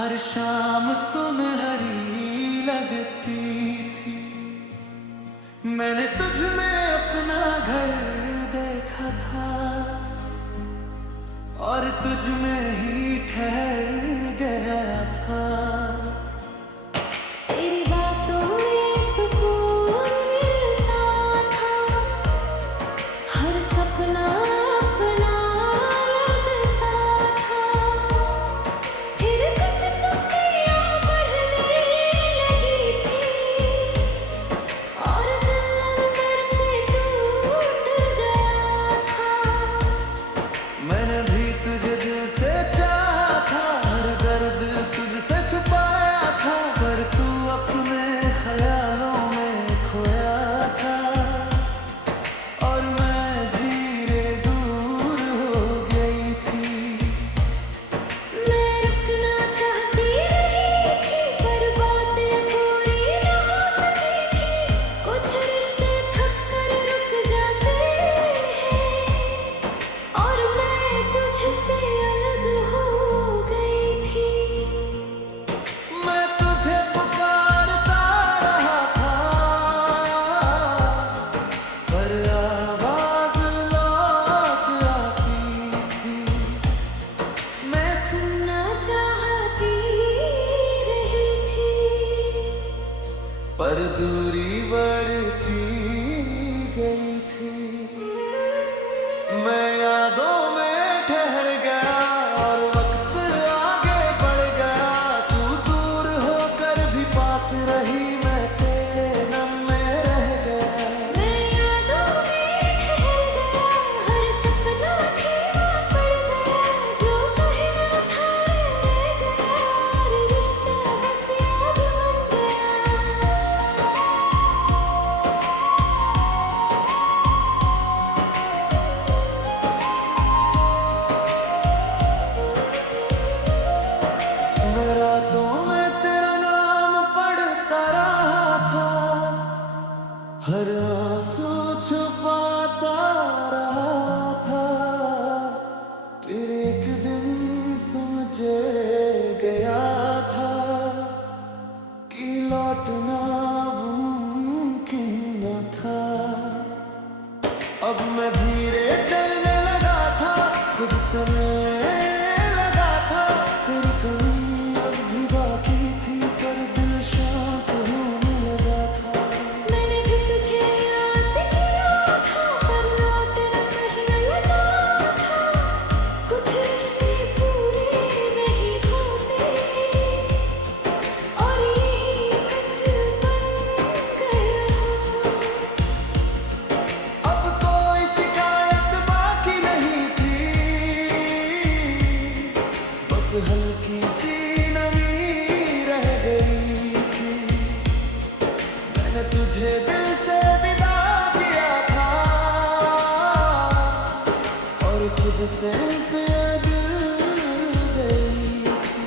हर शाम सुनहरी लगती थी। मैंने तुझ में अपना घर देखा था और तुझ में ही ठहर गया था। तेरी बातों में सुकून मिलता था, हर सपना अपना लगता था। फिर कुछ चुप्पियां बढ़ने लगी थी और दिल अंदर से टूट गया था। मैंने भी तुझे दिल से चाहा था, हर दर्द तुझसे छुपाया था, पर तू अपने ख्यालों में खोया था और मैं धीरे दूर हो गई थी। मैं रुकना चाहती रही थी पर बातें पूरी न हो सकी थी। कुछ रिश्ते थक कर रुक जाते हैं और मैं तुझसे अलग हो गई थी। मैं तुझे पुकारता रहा था पर आवाज लौट आती थी। मैं सुनना चाहती रही थी पर दूरी बढ़ती गई थी। मैं यादों में ठहर गया और वक्त आगे बढ़ गया। तू दूर होकर भी पास रही, मैं तेरे नम में रह गया। मैं यादों में ठहर गया, हर सपना धीमा पड़ गया। जो कहना था रह गया और रिश्ता बस याद बन गया। मैं रातों में तेरा नाम पढ़ता रहा था, हर आंसू छुपाता रहा था। फिर एक दिन समझ गया था कि लौटना मुमकिन न था। अब मैं धीरे चलने लगा था, खुद से मिलने लगा था। तेरी कमी अब भी बाकी थी पर दिल शांत होने लगा था। मैंने भी तुझे याद किया था पर रात न सही न लगा था। कुछ रिश्ते पूरे नहीं होते और यही सच बन गया। अब कोई शिकायत बाकी नहीं थी, बस हल्की सी नमी रह गई थी। मैंने तुझे दिल से विदा किया था और खुद से फिर दिल गई थी।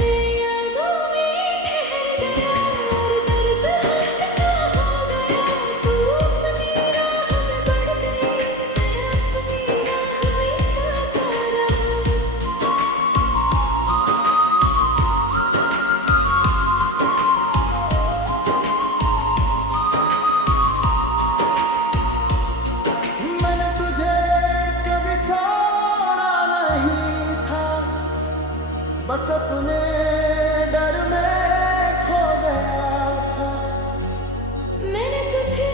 मैं यादों में ठहर गया और दर्द हल्का हो गया। तू अपनी राह में बढ़ गई, मैं अपनी राह में जाता रहा। मैंने तुझे कभी छोड़ा नहीं था, बस अपने डर में खो गया था। मैंने तुझे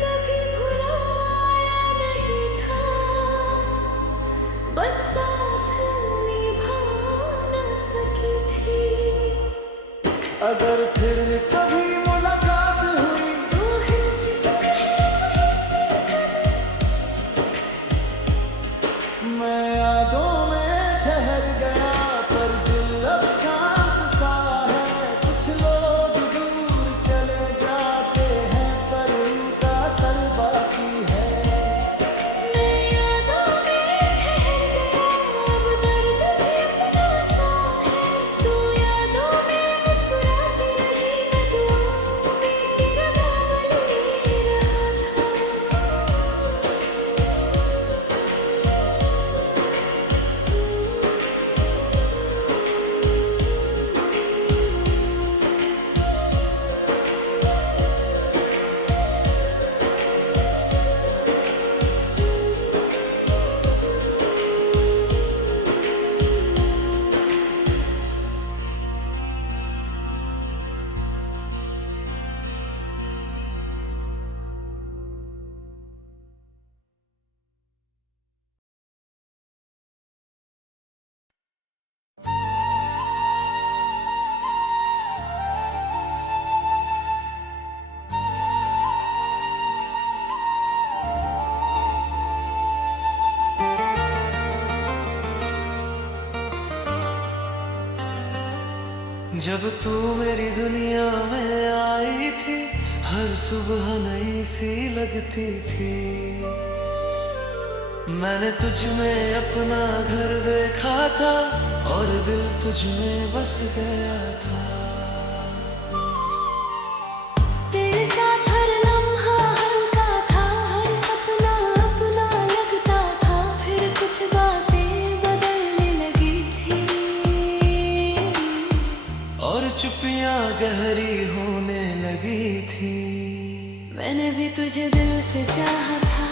कभी भुलाया नहीं था, बस साथ निभा न सकी थी। अगर फिर कभी मुलाकात हुई वो हिचक मैं यादों में ठहर गया पर दिल अब शांत सा है। कुछ लोग दूर चले जाते हैं पर उनका असर बाकी है। मैं यादों में ठहर गया, अब दर्द भी अपना सा है। तू यादों में मुस्कुराती रही, मैं दुआ जब तू मेरी दुनिया में आई थी, हर सुबह नई सी लगती थी। मैंने तुझ में अपना घर देखा था और दिल तुझ में बस गया था। तेरे साथ हर लम्हा हल्का था, हर सपना अपना लगता था। फिर कुछ बातें बदलने लगी थी और चुप्पियां गहरी होने लगी थी। मैंने भी तुझे दिल से चाहा था,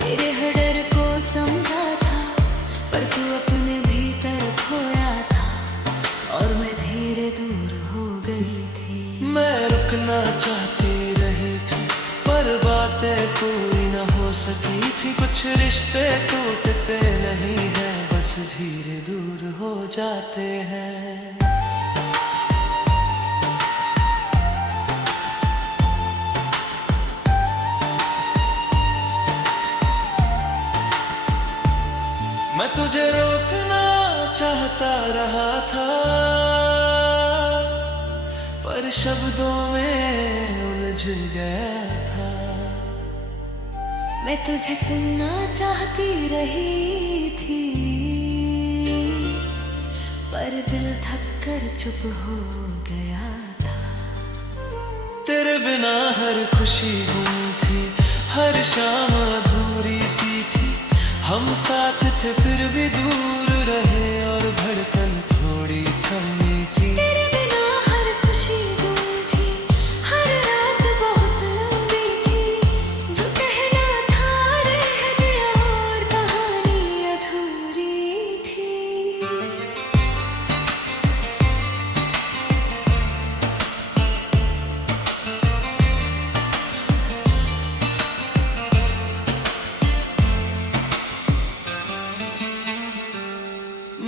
तेरे हर डर को समझा था, पर तू अपने भीतर खोया था और मैं धीरे दूर हो गई थी। मैं रुकना चाहती रही थी, पर बातें पूरी न हो सकी थी। कुछ रिश्ते टूटते नहीं हैं, बस धीरे दूर हो जाते हैं। मैं तुझे रोकना चाहता रहा था, पर शब्दों में उलझ गया था। मैं तुझे सुनना चाहती रही थी, पर दिल थक कर चुप हो गया था। तेरे बिना हर खुशी गुम थी, हर शाम अधूरी सी थी। हम साथ थे फिर भी दूर रहे और धड़कन थोड़ी थमी थी। तेरे बिना हर खुशी गुम थी, हर रात बहुत लंबी थी। जो कहना था रह गया और कहानी अधूरी थी।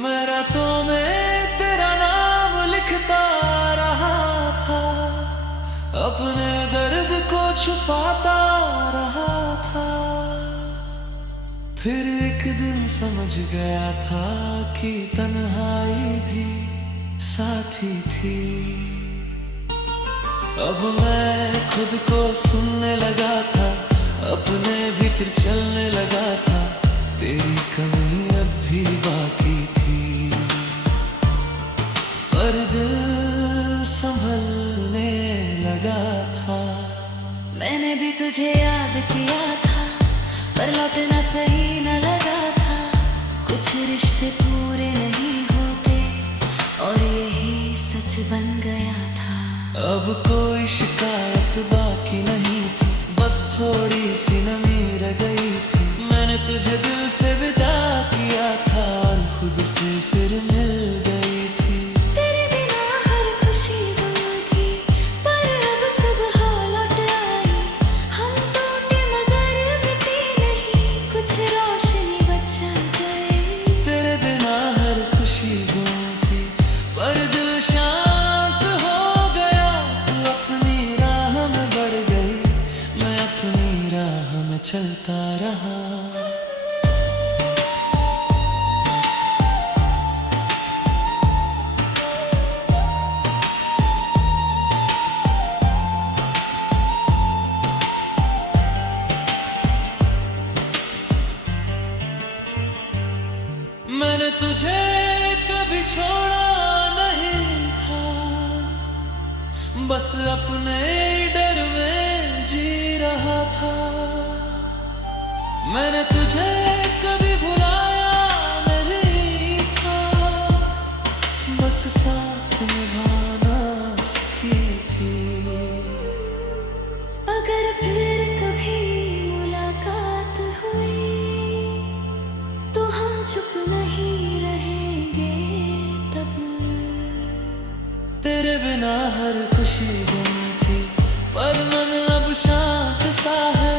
मैं रातों में तेरा नाम लिखता रहा था, अपने दर्द को छुपाता रहा था। फिर एक दिन समझ गया था कि तन्हाई भी साथी थी। अब मैं खुद को सुनने लगा था, अपने भीतर चलने लगा था। तेरी कमी अब भी बाकी थी, पर दिल संभलने लगा था। मैंने भी तुझे याद किया था, पर लौटना सही न लगा था। कुछ रिश्ते पूरे नहीं होते और यही सच बन गया था। अब कोई शिकायत बाकी नहीं थी, बस थोड़ी सी नमी रह गई थी। मैंने तुझे दिल से विदा किया था और खुद से फिर मिल गई थी। तेरे बिना हर खुशी गुम थी, पर अब सुबह लौट आई। हम टूटे मगर मिटे नहीं, कुछ रोशनी बच गई। तेरे बिना हर खुशी गुम थी, पर दिल शांत हो गया। तू अपनी राह में बढ़ गई, मैं अपनी राह में चलता रहा। मैंने तुझे कभी छोड़ा नहीं था, बस अपने डर में जी रहा था। मैंने तुझे कभी भुलाया नहीं था, बस साथ निभाना सीखी थी। अगर फिर कभी मुलाकात हुई तो हम चुप नहीं रहेंगे तब। तेरे बिना हर खुशी गुम थी, पर मन अब शांत सा है।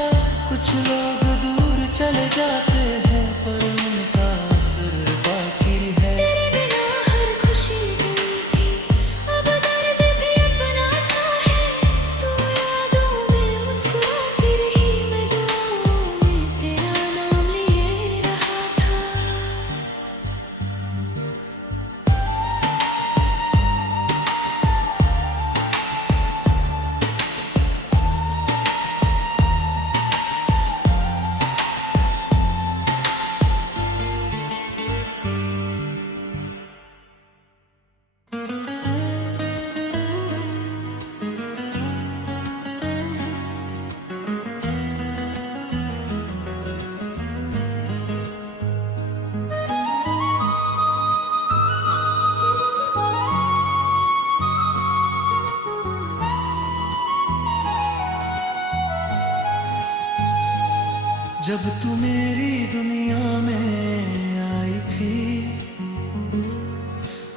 कुछ लोग दूर चले जाते हैं, पर उनका असर बाकी है। तेरे बिना हर खुशी गुम थी, अब दर्द भी अपना सा है। तू यादों में मुस्कुराती रही, मैं दुआओं में तेरा नाम लिए रहा था। जब तू मेरी दुनिया में आई थी,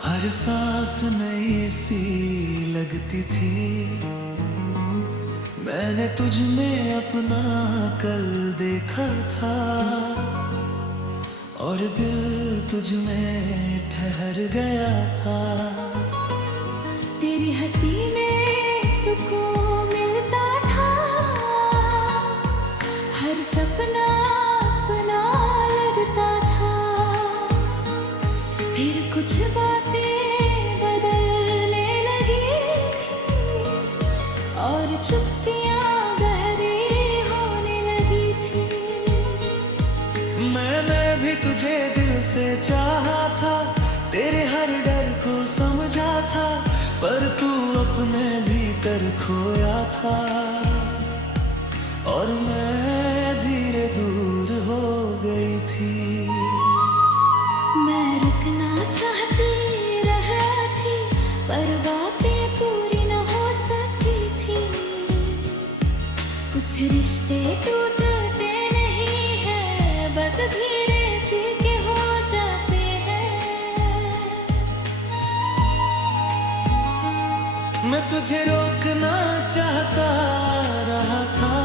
हर सांस नई सी लगती थी। मैंने तुझ में अपना कल देखा था और दिल तुझ में ठहर गया था। तेरी हंसी में सुकून मिलता था, हर सपना अपना लगता था। फिर कुछ बातें बदलने लगी थी और चुप्पियां गहरी होने लगी थी। मैंने भी तुझे दिल से चाहा था, तेरे हर डर को समझा था, पर तू अपने भीतर खोया था और मैं धीरे दूर हो गई थी। मैं रुकना चाहती रह थी, पर बातें पूरी न हो सकी थी। कुछ रिश्ते टूटते नहीं है, बस धीरे जी के हो जाते हैं। मैं तुझे रोकना चाहता रहा था,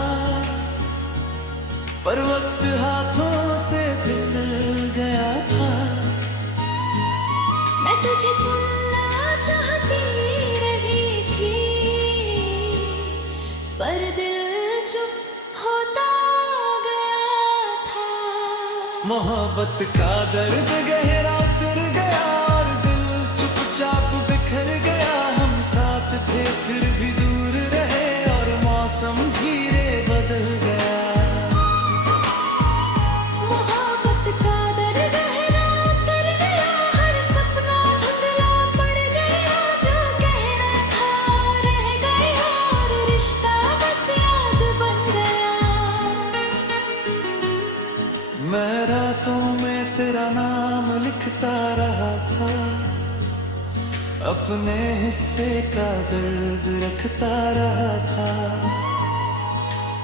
पर वक्त हाथों से फिसल गया था। मैं तुझे सुनना चाहती रही थी, पर दिल चुप होता गया था। मोहब्बत का दर्द गहरा उतर गया और दिल चुपचाप बिखर गया। हम साथ थे फिर भी दूर रहे और मौसम धीरे बदल गया। मोहब्बत का दर्द गहरा उतर गया, हर सपना धुंधला पड़ गया। जो कहना था रह गया और रिश्ता बस याद बन गया। मैं रातों में तेरा नाम लिखता रहा था, अपने हिस्से का दर्द रखता रहा था।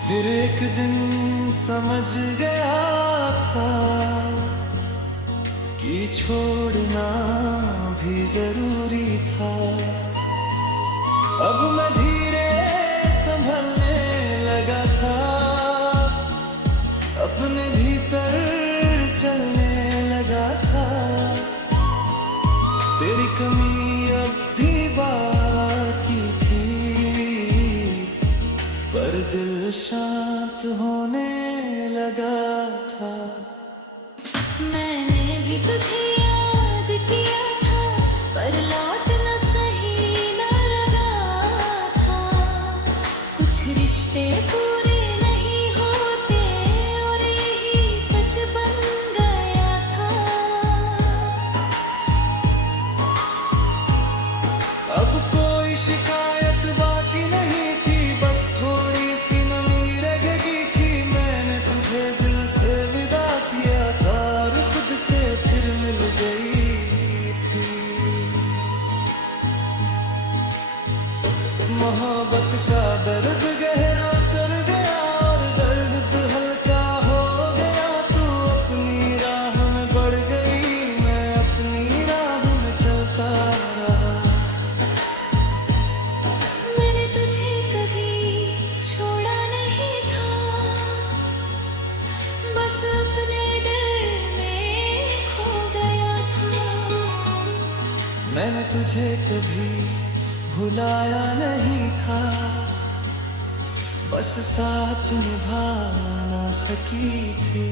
फिर एक दिन समझ गया था कि छोड़ना भी जरूरी था। अब मैं धीरे संभलने लगा था, अपने भीतर चलने लगा था। तेरी कमी अब भी बाकी थी, पर दिल शांत होने लगा था। मैंने भी तुझे याद किया था, पर लौटना सही न लगा था। कुछ रिश्ते पूरे नहीं होते और यही सच बन गया था। अब कोई शिकायत बाकी नहीं थी, बस थोड़ी सी नमी रह गई थी। मैंने तुझे दिल से विदा किया था और खुद से फिर मिल गई थी। मोहब्बत का दर्द गहरा उतर गया और दर्द हल्का हो गया। तू अपनी राह में बढ़ गई, मैं अपनी राह में चलता रहा। मैंने तुझे कभी छोड़ा नहीं था, बस अपने दिल में खो गया था। मैंने तुझे कभी भुलाया नहीं था, बस साथ निभा ना सकी थी।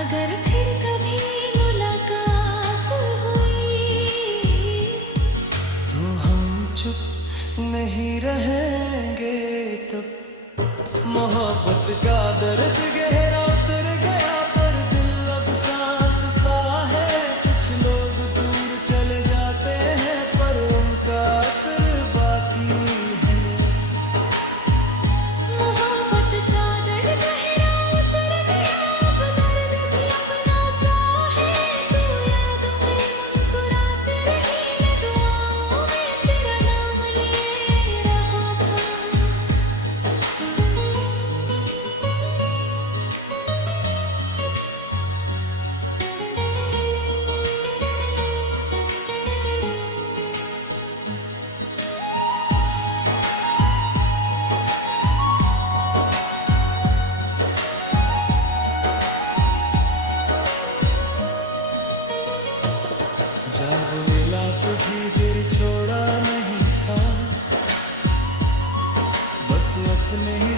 अगर फिर कभी मुलाकात हुई तो हम चुप नहीं रहेंगे तब। मोहब्बत का दर्द गहरा उतर गया, पर दिल अब शांत सा है। कुछ लोग दूर चले जाते हैं, पर उनका असर बाकी है। मोहब्बत का दर्द गहरा उतर गया, अब दर्द भी अपना सा है। तू यादों में मुस्कुराते रही, मैं दुआओं में तेरा नाम ले रहा था। जब मिला कभी दिल छोड़ा नहीं था, बस अपने ही